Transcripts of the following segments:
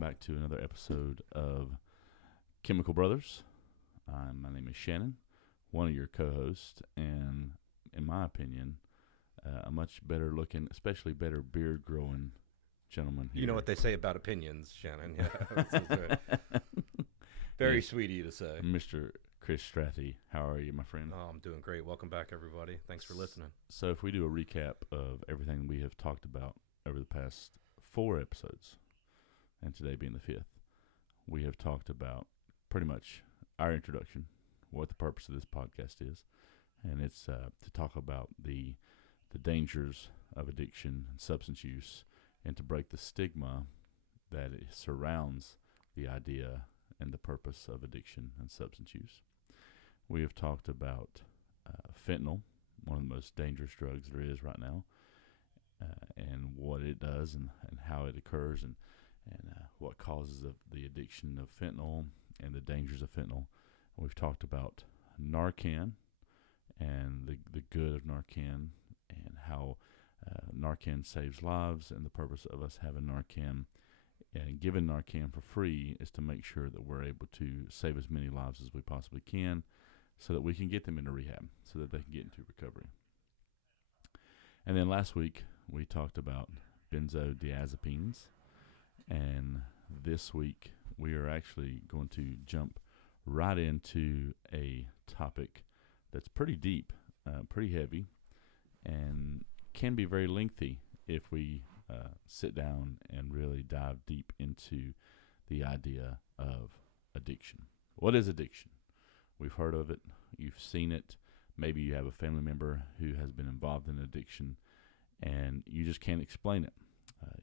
welcome back to another episode of Chemical Brothers. My name is Shannon, one of your co-hosts, and in my opinion, a much better looking, especially better beard growing gentleman here. You know what they say about opinions, Shannon. Yeah, very sweet of you to say. Mr. Chris Strathy, how are you, my friend? Oh, I'm doing great. Welcome back, everybody. Thanks for listening. So if we do a recap of everything we have talked about over the past 4 episodes, and today being the 5th, we have talked about pretty much our introduction, what the purpose of this podcast is, and it's to talk about the dangers of addiction and substance use, and to break the stigma that surrounds the idea and the purpose of addiction and substance use. We have talked about fentanyl, one of the most dangerous drugs there is right now, and what it does and how it occurs and what causes the addiction of fentanyl and the dangers of fentanyl. And we've talked about Narcan and the good of Narcan and how Narcan saves lives, and the purpose of us having Narcan and giving Narcan for free is to make sure that we're able to save as many lives as we possibly can so that we can get them into rehab, so that they can get into recovery. And then last week we talked about benzodiazepines, and this week we are actually going to jump right into a topic that's pretty deep, pretty heavy, and can be very lengthy if we sit down and really dive deep into the idea of addiction. What is addiction? We've heard of it. You've seen it. Maybe you have a family member who has been involved in addiction, and you just can't explain it.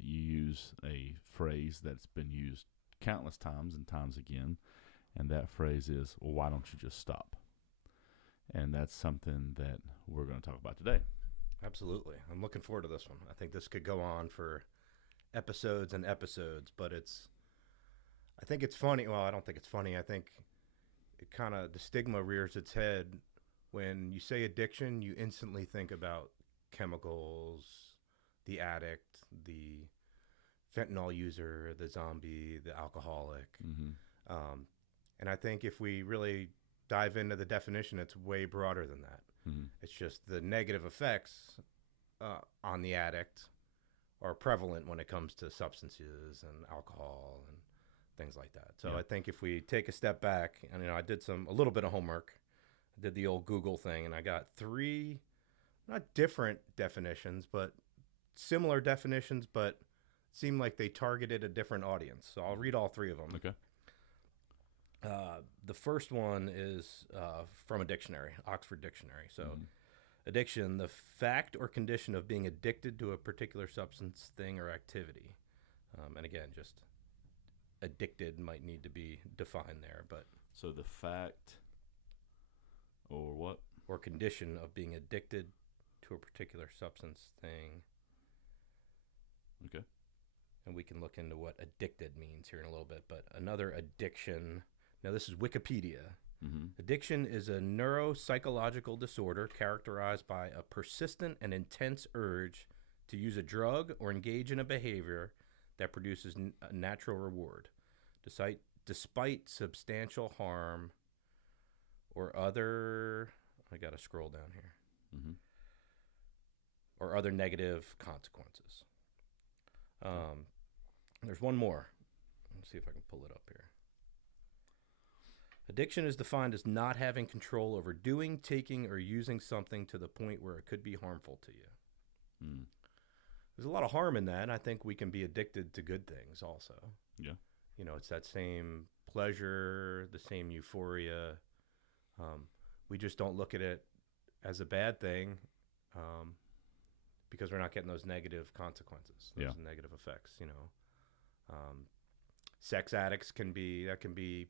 You use a phrase that's been used countless times and times again, and that phrase is, well, why don't you just stop? And that's something that we're going to talk about today. Absolutely. I'm looking forward to this one. I think this could go on for episodes and episodes, but I think it's funny. Well, I don't think it's funny. I think it kind of, the stigma rears its head. When you say addiction, you instantly think about chemicals, the addict, the fentanyl user, the zombie, the alcoholic. Mm-hmm. And I think if we really dive into the definition, it's way broader than that. Mm-hmm. It's just the negative effects on the addict are prevalent when it comes to substances and alcohol and things like that. So yeah. I think if we take a step back, and a little bit of homework, I did the old Google thing, and I got 3, not different definitions, but similar definitions, but seemed like they targeted a different audience. So I'll read all 3 of them. Okay. The first one is from a dictionary, Oxford Dictionary. So addiction, the fact or condition of being addicted to a particular substance, thing, or activity. And again, just addicted might need to be defined there. But so the fact or what? Or condition of being addicted to a particular substance, thing. Okay. And we can look into what addicted means here in a little bit. But another addiction, now this is Wikipedia. Mm-hmm. Addiction is a neuropsychological disorder characterized by a persistent and intense urge to use a drug or engage in a behavior that produces a natural reward, despite substantial harm or other, I got to scroll down here, mm-hmm. or other negative consequences. There's one more. Let's see if I can pull it up here. Addiction is defined as not having control over doing, taking, or using something to the point where it could be harmful to you. Mm. There's a lot of harm in that, and I think we can be addicted to good things also. Yeah. It's that same pleasure, the same euphoria. We just don't look at it as a bad thing because we're not getting those negative consequences, those negative effects, Sex addicts can be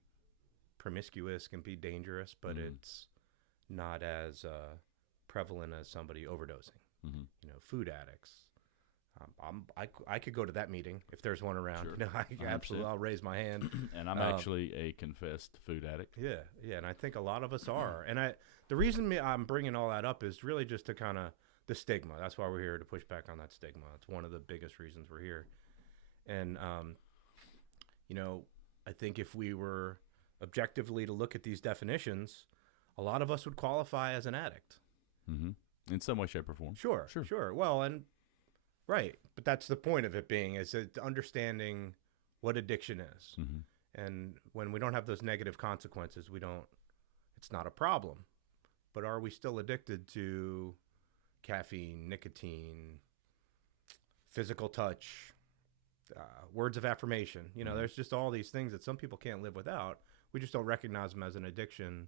promiscuous, can be dangerous, but it's not as prevalent as somebody overdosing. Mm-hmm. Food addicts. I could go to that meeting if there's one around. Sure. Absolutely, I'll raise my hand. And I'm actually a confessed food addict. Yeah, and I think a lot of us are. And the reason I'm bringing all that up is really just to kind of the stigma. That's why we're here, to push back on that stigma. It's one of the biggest reasons we're here. And I think if we were objectively to look at these definitions, a lot of us would qualify as an addict. Mm-hmm. In some way, shape, or form. Sure. Well, and right, but that's the point of it being is understanding what addiction is. Mm-hmm. And when we don't have those negative consequences, it's not a problem. But are we still addicted to caffeine, nicotine, physical touch, words of affirmation? There's just all these things that some people can't live without. We just don't recognize them as an addiction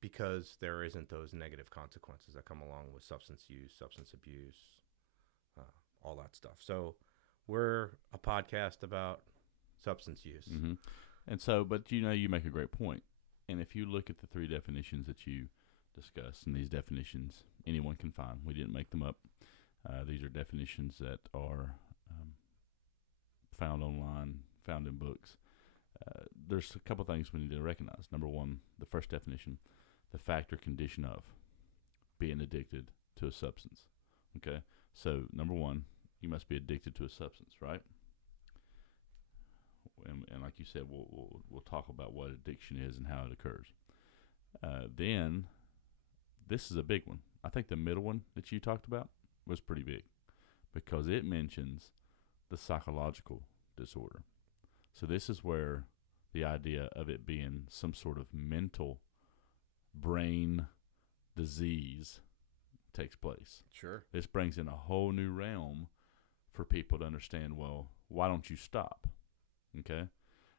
because there isn't those negative consequences that come along with substance use, substance abuse, all that stuff. So we're a podcast about substance use. Mm-hmm. And so, but you make a great point. And if you look at the three definitions that you discussed, and these definitions anyone can find, we didn't make them up. These are definitions that are found online, found in books. There's a couple things we need to recognize. Number one, the first definition, the fact or condition of being addicted to a substance. Okay? So, number one, you must be addicted to a substance, right? And like you said, we'll talk about what addiction is and how it occurs. Then, this is a big one. I think the middle one that you talked about was pretty big because it mentions the psychological disorder. So this is where the idea of it being some sort of mental brain disease takes place. Sure. This brings in a whole new realm for people to understand, well, why don't you stop? Okay?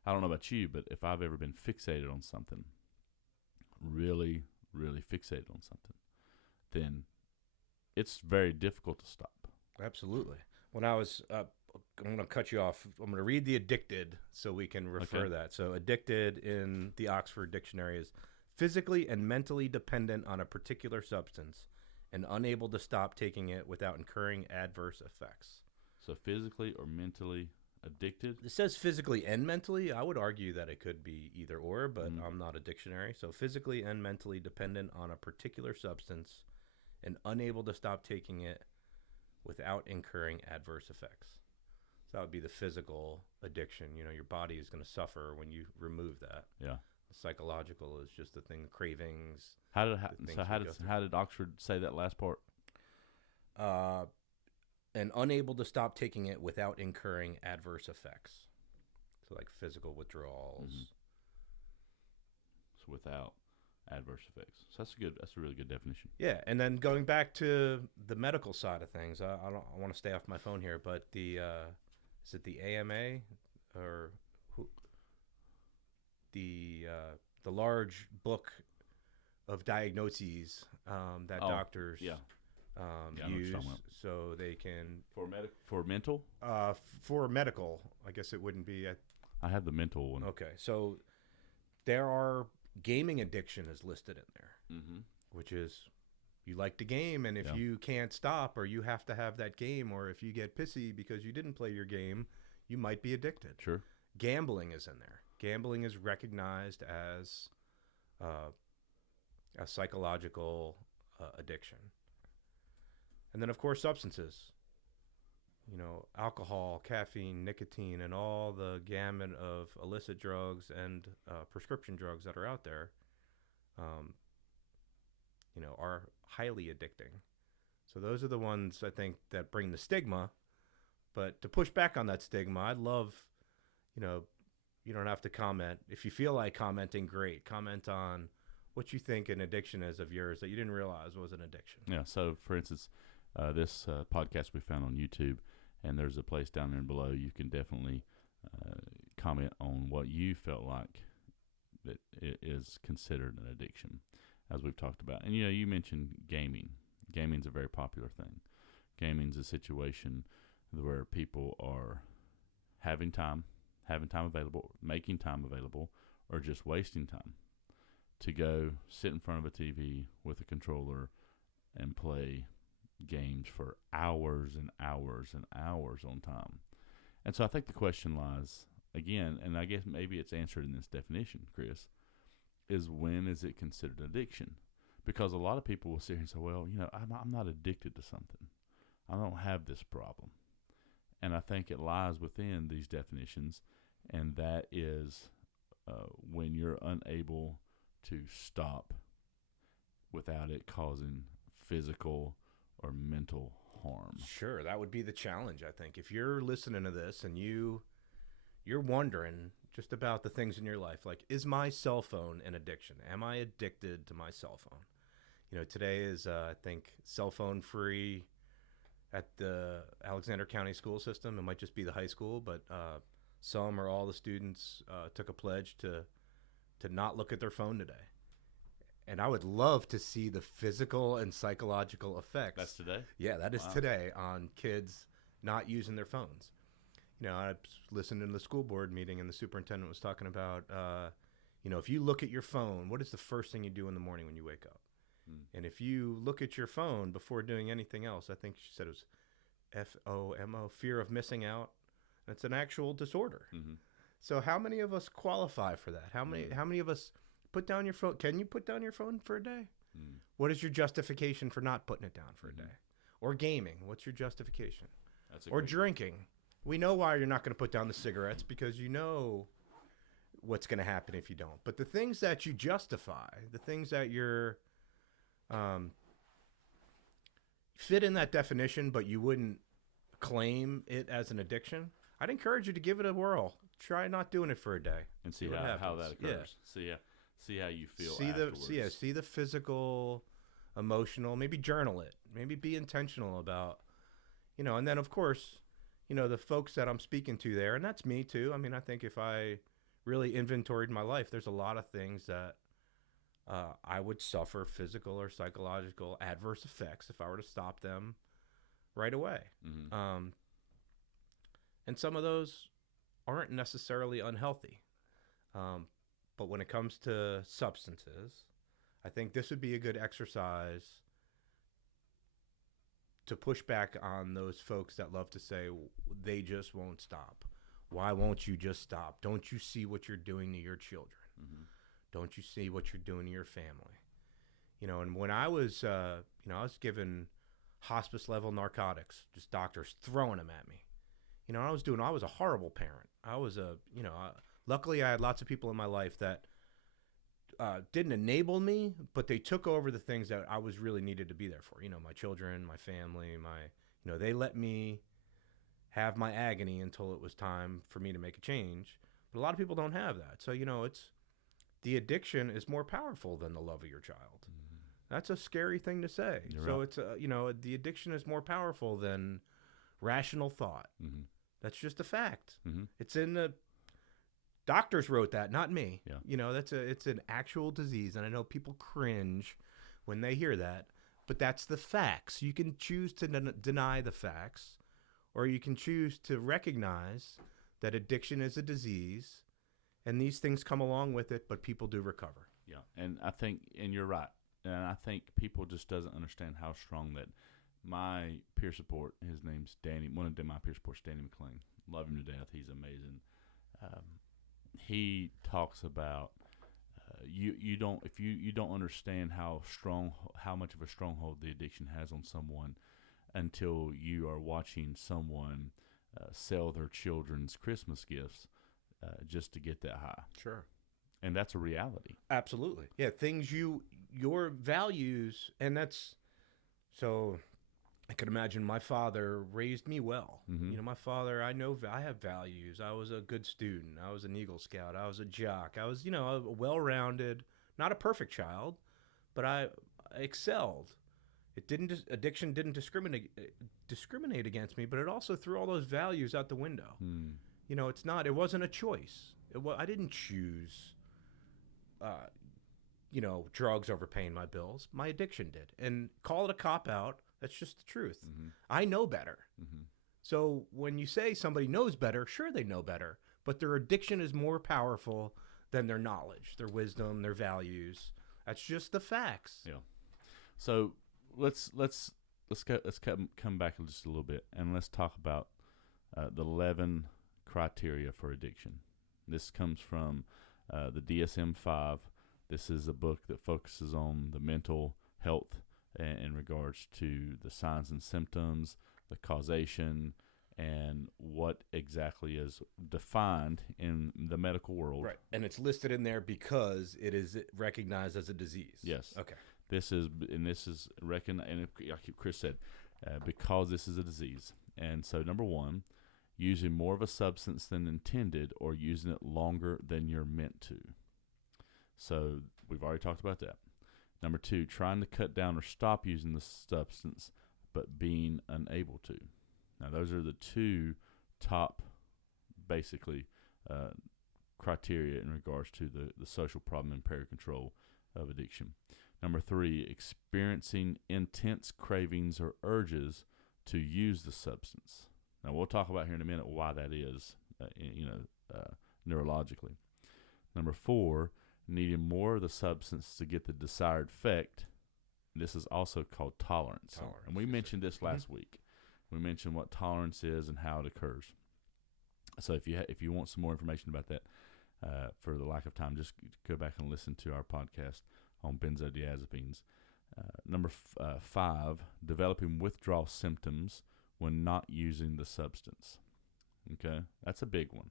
I don't know about you, but if I've ever been fixated on something, really, really fixated on something, then it's very difficult to stop. Absolutely. When I was, I'm going to cut you off. I'm going to read the addicted so we can refer that. So addicted in the Oxford Dictionary is physically and mentally dependent on a particular substance and unable to stop taking it without incurring adverse effects. So physically or mentally addicted? It says physically and mentally. I would argue that it could be either or, but I'm not a dictionary. So physically and mentally dependent on a particular substance and unable to stop taking it without incurring adverse effects. So that would be the physical addiction. Your body is going to suffer when you remove that. Yeah. The psychological is just the thing, the cravings. How did Oxford say that last part? And unable to stop taking it without incurring adverse effects. So like physical withdrawals. Mm-hmm. So without adverse effects. So that's a really good definition. Yeah, and then going back to the medical side of things, I want to stay off my phone here, but is it the AMA or who? The large book of diagnoses that doctors use so they can for mental for medical. I guess it wouldn't be. I have the mental one. Okay, so there are gaming addiction is listed in there, which is you like to game, and if you can't stop, or you have to have that game, or if you get pissy because you didn't play your game, you might be addicted. Sure. Gambling is in there. Gambling is recognized as a psychological addiction. And then, of course, substances. Alcohol, caffeine, nicotine, and all the gamut of illicit drugs and prescription drugs that are out there, are highly addicting. So those are the ones, I think, that bring the stigma. But to push back on that stigma, I'd love, you don't have to comment. If you feel like commenting, great. Comment on what you think an addiction is of yours that you didn't realize was an addiction. Yeah, so, for instance, this podcast we found on YouTube, and there's a place down there below. You can definitely comment on what you felt like that it is considered an addiction, as we've talked about. And, you mentioned gaming. Gaming's a very popular thing. Gaming's a situation where people are having time available, making time available, or just wasting time to go sit in front of a TV with a controller and play games for hours and hours and hours on time. And so I think the question lies, again, and I guess maybe it's answered in this definition, Chris, is when is it considered addiction? Because a lot of people will sit here and say, well, I'm not addicted to something. I don't have this problem. And I think it lies within these definitions, and that is when you're unable to stop without it causing physical or mental harm. Sure, that would be the challenge, I think. If you're listening to this and you're wondering just about the things in your life, like, is my cell phone an addiction? Am I addicted to my cell phone? You know, today is, I think, cell phone free at the Alexander County school system. It might just be the high school, but some or all the students took a pledge to not look at their phone today. And I would love to see the physical and psychological effects. That's today? Yeah, that is today on kids not using their phones. You know, I listened to the school board meeting, and the superintendent was talking about, you know, if you look at your phone, what is the first thing you do in the morning when you wake up? And if you look at your phone before doing anything else, I think she said it was FOMO, fear of missing out. It's an actual disorder. Mm-hmm. So how many of us qualify for that? How many of us put down your phone? Can you put down your phone for a day? Mm. What is your justification for not putting it down for a day? Or gaming? What's your justification? Or drinking? We know why you're not going to put down the cigarettes, because you know what's going to happen if you don't. But the things that you justify, the things that you're fit in that definition, but you wouldn't claim it as an addiction, I'd encourage you to give it a whirl. Try not doing it for a day and see how that occurs. Yeah. See how you feel afterwards. See the physical, emotional. Maybe journal it. Maybe be intentional about, you know. And then of course, you know, the folks that I'm speaking to there, and that's me too. I mean, I think if I really inventoried my life, there's a lot of things that I would suffer physical or psychological adverse effects if I were to stop them right away. Mm-hmm. And some of those aren't necessarily unhealthy. But when it comes to substances, I think this would be a good exercise to push back on those folks that love to say they just won't stop. Why won't you just stop? Don't you see what you're doing to your children? Mm-hmm. Don't you see what you're doing to your family? You know, and when I was, I was given hospice level narcotics, just doctors throwing them at me. You know, I was a horrible parent. Luckily I had lots of people in my life that didn't enable me, but they took over the things that I was really needed to be there for. You know, my children, my family, they let me have my agony until it was time for me to make a change. But a lot of people don't have that. So, you know, the addiction is more powerful than the love of your child. Mm-hmm. That's a scary thing to say. You're so right. The addiction is more powerful than rational thought. Mm-hmm. That's just a fact. Mm-hmm. It's in the doctors wrote that, not me. Yeah. You know, it's an actual disease, and I know people cringe when they hear that, but that's the facts. You can choose to deny the facts, or you can choose to recognize that addiction is a disease, and these things come along with it, but people do recover. Yeah, and you're right, and I think people just doesn't understand how strong that. My peer support, his name's Danny. One of my peer support's Danny McLean. Love him to death. He's amazing. He talks about you don't understand how much of a stronghold the addiction has on someone until you are watching someone sell their children's Christmas gifts just to get that high. Sure. And that's a reality. Absolutely. Yeah, things your values, and that's so. I could imagine my father raised me well. Mm-hmm. You know, my father, I have values. I was a good student. I was an Eagle Scout. I was a jock. I was, a well-rounded, not a perfect child, but I excelled. Addiction didn't discriminate against me, but it also threw all those values out the window. Mm. You know, it wasn't a choice. I didn't choose, drugs over paying my bills. My addiction did. And call it a cop-out. That's just the truth. Mm-hmm. I know better. Mm-hmm. So when you say somebody knows better, sure, they know better, but their addiction is more powerful than their knowledge, their wisdom, their values. That's just the facts. Yeah. So let's come back just a little bit, and let's talk about the 11 criteria for addiction. This comes from the DSM-5. This is a book that focuses on the mental health in regards to the signs and symptoms, the causation, and what exactly is defined in the medical world. Right. And it's listed in there because it is recognized as a disease. Yes. Okay. This is recognized, and like Chris said, because this is a disease. And so, number one, using more of a substance than intended or using it longer than you're meant to. So we've already talked about that. Number two, trying to cut down or stop using the substance but being unable to. Now, those are the two top, basically, criteria in regards to the social problem impaired control of addiction. Number three, experiencing intense cravings or urges to use the substance. Now, we'll talk about here in a minute why that is, neurologically. Number four, needing more of the substance to get the desired effect. This is also called tolerance. And we mentioned this last week. We mentioned what tolerance is and how it occurs. So if you want some more information about that, for the lack of time, just go back and listen to our podcast on benzodiazepines. Number five, developing withdrawal symptoms when not using the substance. Okay, that's a big one.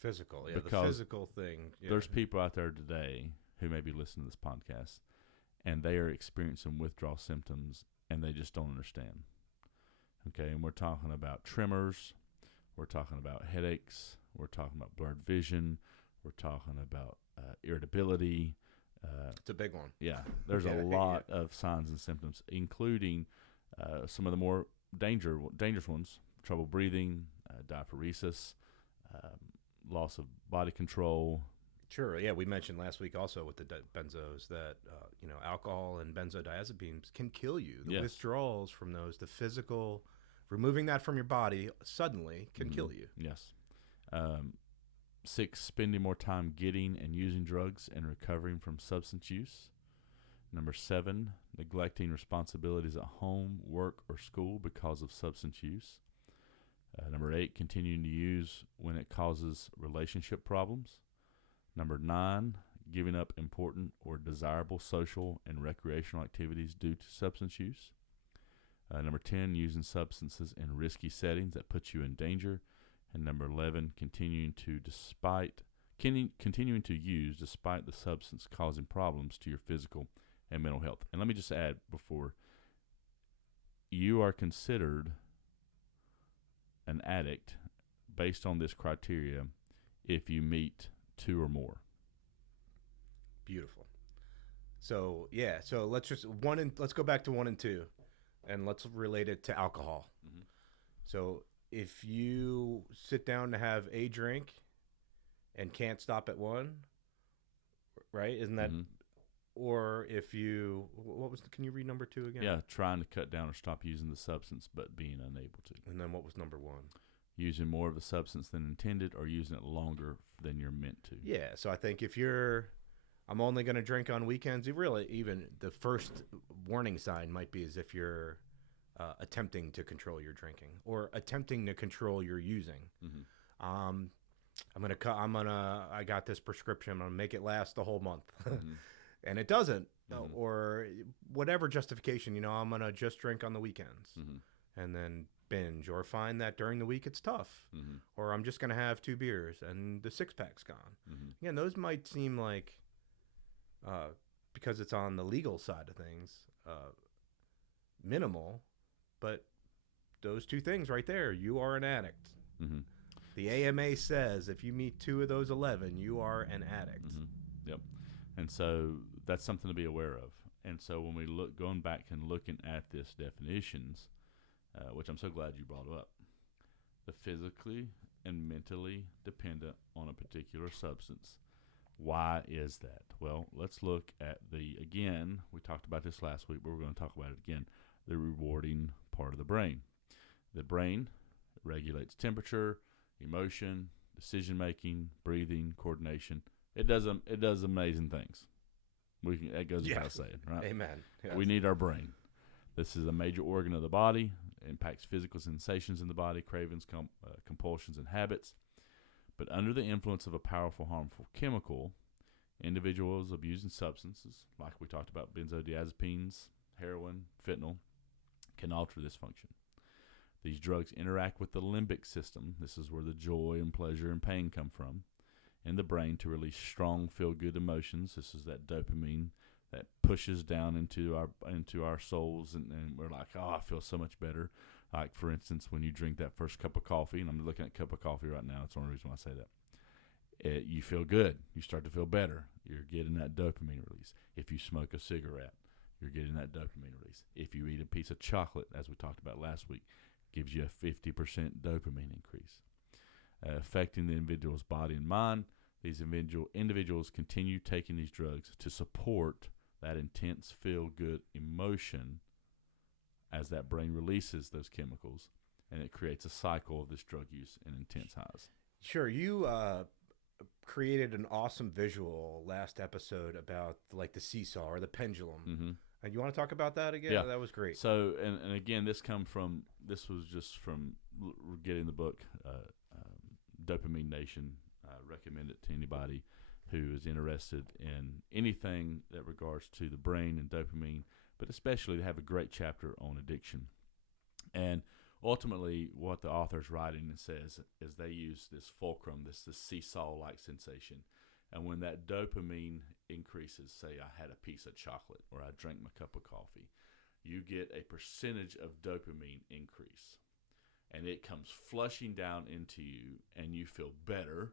Physical, yeah, because the physical thing. Yeah. There's people out there today who may be listening to this podcast, and they are experiencing withdrawal symptoms, and they just don't understand. Okay, and we're talking about tremors, we're talking about headaches, we're talking about blurred vision, we're talking about irritability. It's a big one. Yeah, there's a lot of signs and symptoms, including some of the more dangerous ones: trouble breathing, diaphoresis, loss of body control. Sure. Yeah, we mentioned last week also with the benzos that alcohol and benzodiazepines can kill you. The withdrawals from those, the physical, removing that from your body suddenly can kill you. Yes. 6, spending more time getting and using drugs and recovering from substance use. Number 7, neglecting responsibilities at home, work, or school because of substance use. Number 8, continuing to use when it causes relationship problems. Number 9, giving up important or desirable social and recreational activities due to substance use. Number 10, using substances in risky settings that put you in danger. And number 11, continuing to use despite the substance causing problems to your physical and mental health. And let me just add before, you are considered an addict based on this criteria if you meet 2 or more. Beautiful. So let's go back to 1 and 2, and let's relate it to alcohol. Mm-hmm. So if you sit down to have a drink and can't stop at 1, right? Isn't that? Mm-hmm. Or if you, can you read number 2 again? Yeah, trying to cut down or stop using the substance but being unable to. And then what was number 1? Using more of the substance than intended or using it longer than you're meant to. Yeah, so I think if I'm only going to drink on weekends, even the first warning sign might be as if you're attempting to control your drinking or attempting to control your using. Mm-hmm. I got this prescription, I'm going to make it last the whole month. Mm-hmm. And it doesn't, mm-hmm. or whatever justification, I'm going to just drink on the weekends, mm-hmm. and then binge, or find that during the week it's tough, mm-hmm. or I'm just going to have 2 beers and the 6-pack's gone. Mm-hmm. Again, those might seem like, because it's on the legal side of things, minimal, but those 2 things right there, you are an addict. Mm-hmm. The AMA says if you meet 2 of those 11, you are an addict. Mm-hmm. Yep. And so that's something to be aware of. And so when we going back and looking at this definitions, which I'm so glad you brought up, the physically and mentally dependent on a particular substance. Why is that? Well, let's look at again, we talked about this last week, but we're going to talk about it again, the rewarding part of the brain. The brain regulates temperature, emotion, decision-making, breathing, coordination. It does amazing things. That goes without saying, right? Amen. Yes. We need our brain. This is a major organ of the body. It impacts physical sensations in the body, cravings, compulsions, and habits. But under the influence of a powerful, harmful chemical, individuals abusing substances, like we talked about benzodiazepines, heroin, fentanyl, can alter this function. These drugs interact with the limbic system. This is where the joy and pleasure and pain come from in the brain to release strong, feel-good emotions. This is that dopamine that pushes down into our souls, and we're like, oh, I feel so much better. Like, for instance, when you drink that first cup of coffee, and I'm looking at a cup of coffee right now. It's the only reason why I say that. You feel good. You start to feel better. You're getting that dopamine release. If you smoke a cigarette, you're getting that dopamine release. If you eat a piece of chocolate, as we talked about last week, gives you a 50% dopamine increase. Affecting the individual's body and mind, these individuals continue taking these drugs to support that intense feel-good emotion as that brain releases those chemicals, and it creates a cycle of this drug use and intense highs. Sure, you created an awesome visual last episode about like the seesaw or the pendulum. Mm-hmm. And you want to talk about that again? Yeah, that was great. So, and again, this was just from getting the book, Dopamine Nation. Recommend it to anybody who is interested in anything that regards to the brain and dopamine, but especially they have a great chapter on addiction. And ultimately, what the author's writing and says is they use this fulcrum, this seesaw-like sensation. And when that dopamine increases, say I had a piece of chocolate or I drank my cup of coffee, you get a percentage of dopamine increase. And it comes flushing down into you, and you feel better,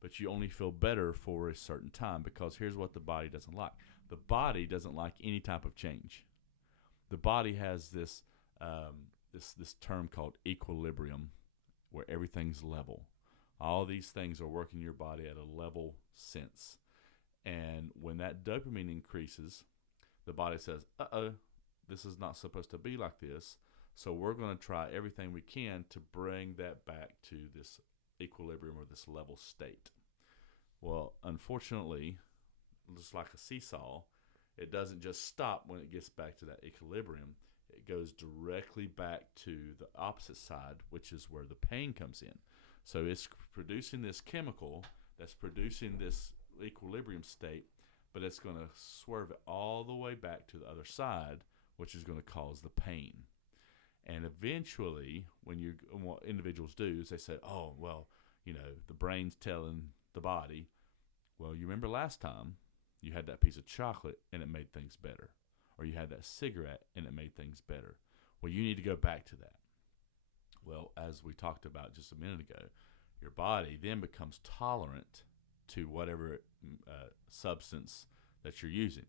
but you only feel better for a certain time, because here's what the body doesn't like. The body doesn't like any type of change. The body has this this term called equilibrium, where everything's level. All these things are working your body at a level sense. And when that dopamine increases, the body says, uh-oh, this is not supposed to be like this. So we're going to try everything we can to bring that back to this equilibrium or this level state. Well, unfortunately, just like a seesaw, it doesn't just stop when it gets back to that equilibrium. It goes directly back to the opposite side, which is where the pain comes in. So it's producing this chemical that's producing this equilibrium state, but it's going to swerve it all the way back to the other side, which is going to cause the pain. And eventually, what individuals do is they say, oh, well, the brain's telling the body, well, you remember last time you had that piece of chocolate and it made things better. Or you had that cigarette and it made things better. Well, you need to go back to that. Well, as we talked about just a minute ago, your body then becomes tolerant to whatever substance that you're using.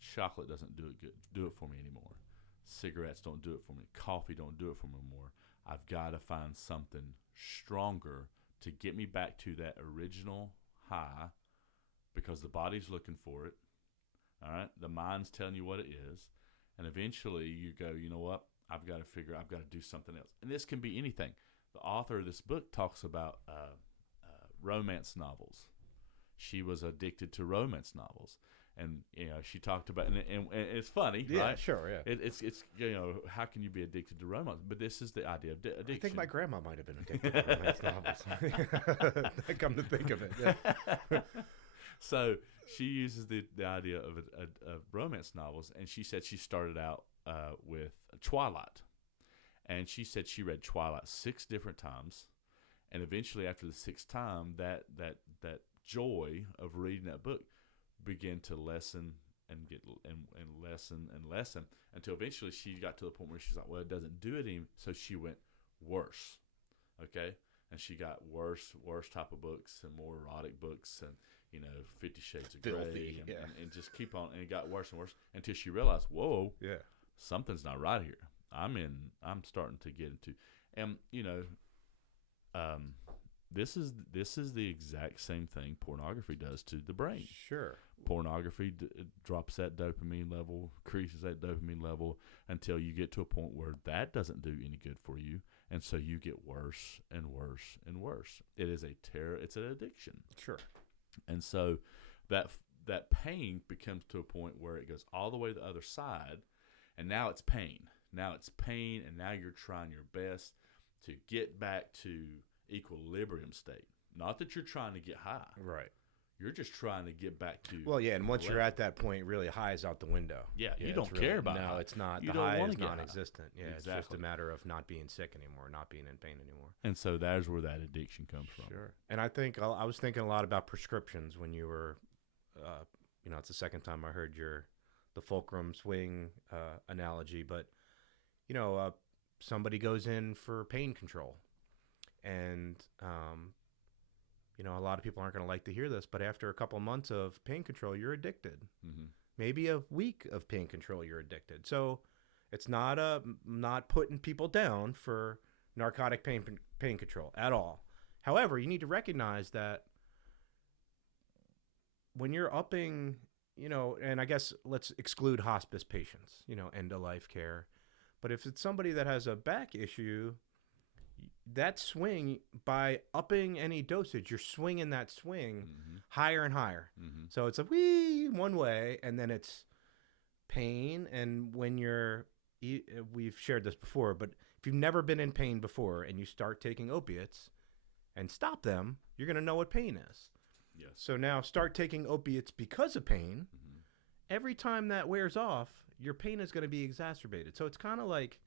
Chocolate doesn't do it for me anymore. Cigarettes don't do it for me. Coffee don't do it for me anymore. I've got to find something stronger to get me back to that original high, because the body's looking for it. All right, the mind's telling you what it is, and eventually you go, you know what? I've got to do something else. And this can be anything. The author of this book talks about romance novels. She was addicted to romance novels, and she talked about, and it's funny, yeah, right? Sure, yeah. It's how can you be addicted to romance? But this is the idea of addiction. I think my grandma might have been addicted to romance novels. Come to think of it. Yeah. So she uses the idea of romance novels, and she said she started out with Twilight. And she said she read Twilight 6 different times, and eventually after the 6th time, that joy of reading that book began to lessen and lessen until eventually she got to the point where she's like, well, it doesn't do it anymore. So she went worse, okay? And she got worse type of books and more erotic books and 50 Shades of Grey and just keep on, and it got worse and worse until she realized, whoa, yeah, something's not right here. I'm starting to get into, and this is the exact same thing pornography does to the brain. Sure. Pornography drops that dopamine level, increases that dopamine level until you get to a point where that doesn't do any good for you, and so you get worse and worse and worse. It is it's an addiction. Sure. And so that pain becomes to a point where it goes all the way to the other side, and now it's pain. Now it's pain, and now you're trying your best to get back to equilibrium state. Not that you're trying to get high. Right. You're just trying to get back to. Well, yeah, and once you're level. at that point, really high is out the window. Yeah, you it's don't really, care about No, high. it's not. You The don't high wanna is get high. non-existent. Yeah, it's just Exactly. a matter of not being sick anymore, not being in pain anymore. And so that's where that addiction comes from. Sure. And I think I was thinking a lot about prescriptions when you were, it's the second time I heard the fulcrum swing analogy. But, somebody goes in for pain control. And, a lot of people aren't going to like to hear this, but after a couple months of pain control, you're addicted. Mm-hmm. Maybe a week of pain control, you're addicted. So it's not putting people down for narcotic pain control at all. However, you need to recognize that when you're upping, and I guess let's exclude hospice patients, end of life care. But if it's somebody that has a back issue, that swing, by upping any dosage, you're swinging that swing higher and higher. Mm-hmm. So it's a wee one way, and then it's pain. And when we've shared this before, but if you've never been in pain before and you start taking opiates and stop them, you're going to know what pain is. Yes. So now start taking opiates because of pain. Mm-hmm. Every time that wears off, your pain is going to be exacerbated. So it's kind of like,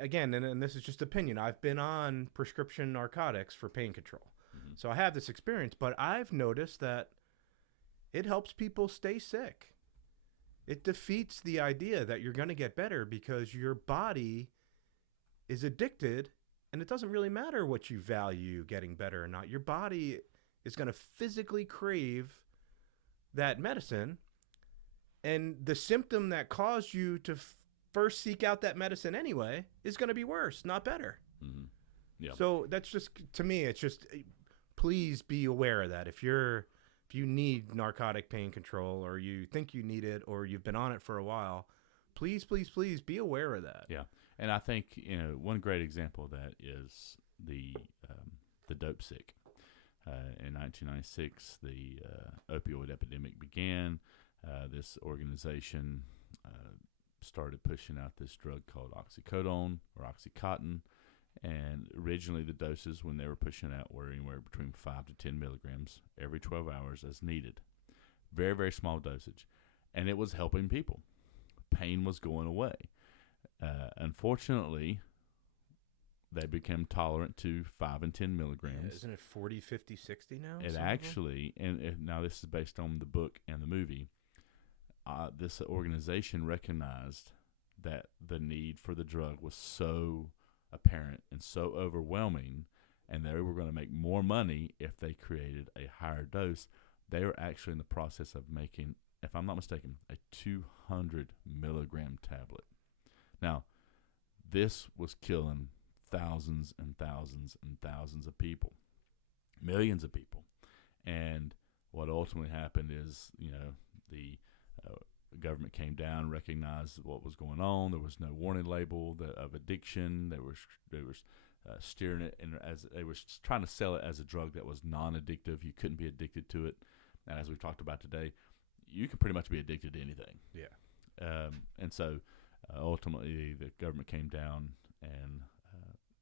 again, and this is just opinion, I've been on prescription narcotics for pain control. Mm-hmm. So I have this experience, but I've noticed that it helps people stay sick. It defeats the idea that you're going to get better because your body is addicted, and it doesn't really matter what you value getting better or not. Your body is going to physically crave that medicine, and the symptom that caused you to first seek out that medicine anyway is going to be worse, not better. Mm-hmm. Yeah. So that's just, to me, it's just, please be aware of that. If you need narcotic pain control, or you think you need it, or you've been on it for a while, please, please, please be aware of that. Yeah. And I think, one great example of that is the dope sick. In 1996, the opioid epidemic began. This organization started pushing out this drug called oxycodone or Oxycontin. And originally the doses, when they were pushing out, were anywhere between 5 to 10 milligrams every 12 hours as needed. Very, very small dosage. And it was helping people. Pain was going away. Unfortunately, they became tolerant to 5 and 10 milligrams. Yeah, isn't it 40, 50, 60 now? It actually, and now this is based on the book and the movie, this organization recognized that the need for the drug was so apparent and so overwhelming, and they were going to make more money if they created a higher dose. They were actually in the process of making, if I'm not mistaken, a 200 milligram tablet. Now, this was killing thousands and thousands and thousands of people, millions of people. And what ultimately happened is, the government came down, recognized what was going on. There was no warning label of addiction. They were steering it, and as they were trying to sell it as a drug that was non-addictive. You couldn't be addicted to it. And as we've talked about today, you can pretty much be addicted to anything. Yeah. And so ultimately the government came down and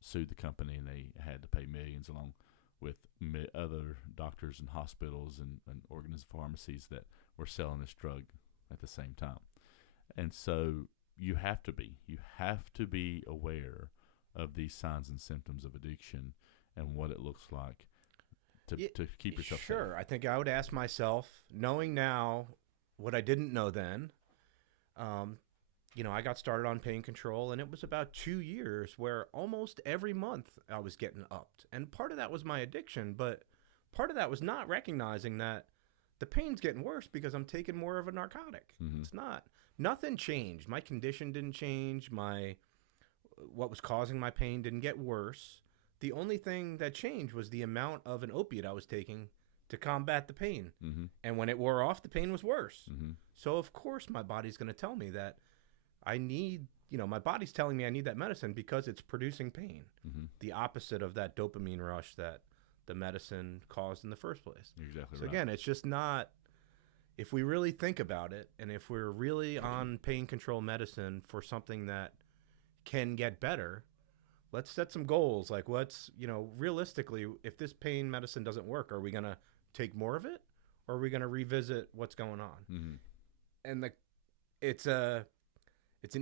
sued the company, and they had to pay millions, along with other doctors and hospitals and organized pharmacies that were selling this drug at the same time. And so you have to be aware of these signs and symptoms of addiction and what it looks like to keep yourself Sure. safe. I think I would ask myself, knowing now what I didn't know then, I got started on pain control, and it was about 2 years where almost every month I was getting upped. And part of that was my addiction, but part of that was not recognizing that the pain's getting worse because I'm taking more of a narcotic. Mm-hmm. It's not. Nothing changed. My condition didn't change. What was causing my pain didn't get worse. The only thing that changed was the amount of an opiate I was taking to combat the pain. Mm-hmm. And when it wore off, the pain was worse. Mm-hmm. So, of course, my body's going to tell me that I need, my body's telling me I need that medicine because it's producing pain. Mm-hmm. The opposite of that dopamine rush that the medicine caused in the first place. You're exactly So right. again, it's just not, if we really think about it, and if we're really on pain control medicine for something that can get better, let's set some goals. Like, realistically, if this pain medicine doesn't work, are we going to take more of it, or are we going to revisit what's going on? Mm-hmm. And it's an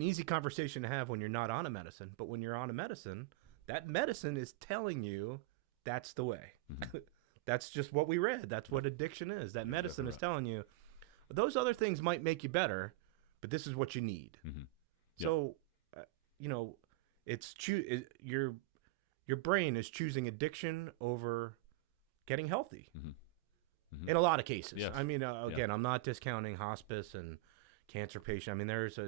easy conversation to have when you're not on a medicine, but when you're on a medicine, that medicine is telling you that's the way. Mm-hmm. That's just what we read. That's what addiction is. That medicine is telling you those other things might make you better, but this is what you need. Mm-hmm. So, it's your brain is choosing addiction over getting healthy. Mm-hmm. Mm-hmm. In a lot of cases. Yes. I mean, again, I'm not discounting hospice and cancer patient. I mean, there's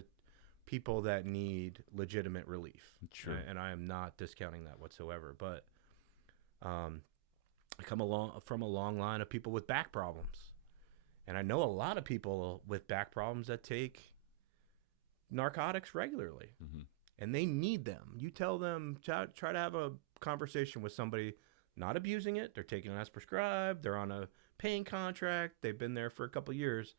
people that need legitimate relief. Sure. And I am not discounting that whatsoever. But I come from a long line of people with back problems. And I know a lot of people with back problems that take narcotics regularly. Mm-hmm. And they need them. You tell them, try to have a conversation with somebody not abusing it. They're taking it as prescribed. They're on a paying contract. They've been there for a couple of years.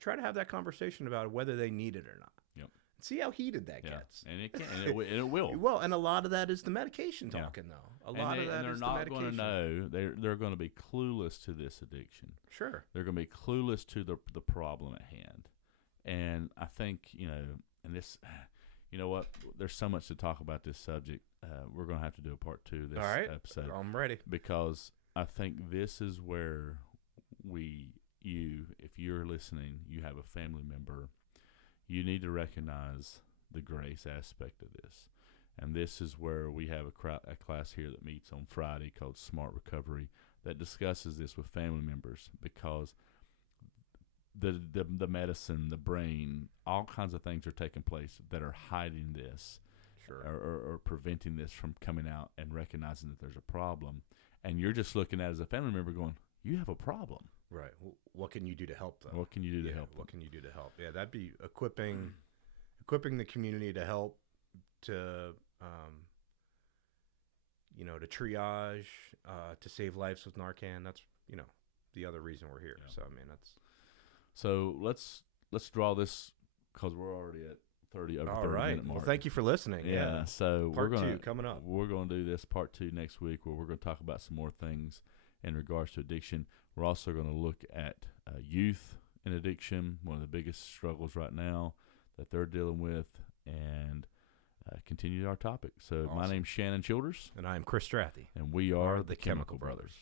Try to have that conversation about whether they need it or not. Yep. See how heated that gets. And it can, and it will. Well, and a lot of that is the medication talking, though. A lot of that is the medication. They're not going to know. They're going to be clueless to this addiction. Sure. They're going to be clueless to the problem at hand. And I think, and this, you know what? There's so much to talk about this subject. We're going to have to do a part 2 of this episode. I'm ready. Because I think this is where if you're listening, you have a family member, you need to recognize the grace aspect of this. And this is where we have a class here that meets on Friday called Smart Recovery that discusses this with family members, because the medicine, the brain, all kinds of things are taking place that are hiding this. Sure. Or preventing this from coming out and recognizing that there's a problem. And you're just looking at it as a family member going, you have a problem. Right. What can you do to help, though? What can you do to help? What can you do to help? Yeah, that'd be equipping the community to help, to to triage, to save lives with Narcan. That's the other reason we're here. Yeah. So I mean, that's. So let's draw this, because we're already at 30 minute mark. Well, thank you for listening. Yeah. So part 2 coming up. We're going to do this part 2 next week, where we're going to talk about some more things in regards to addiction. We're also going to look at youth and addiction, one of the biggest struggles right now that they're dealing with, and continue our topic. So awesome. My name's Shannon Childers. And I'm Chris Strathy. And we are the Chemical Brothers.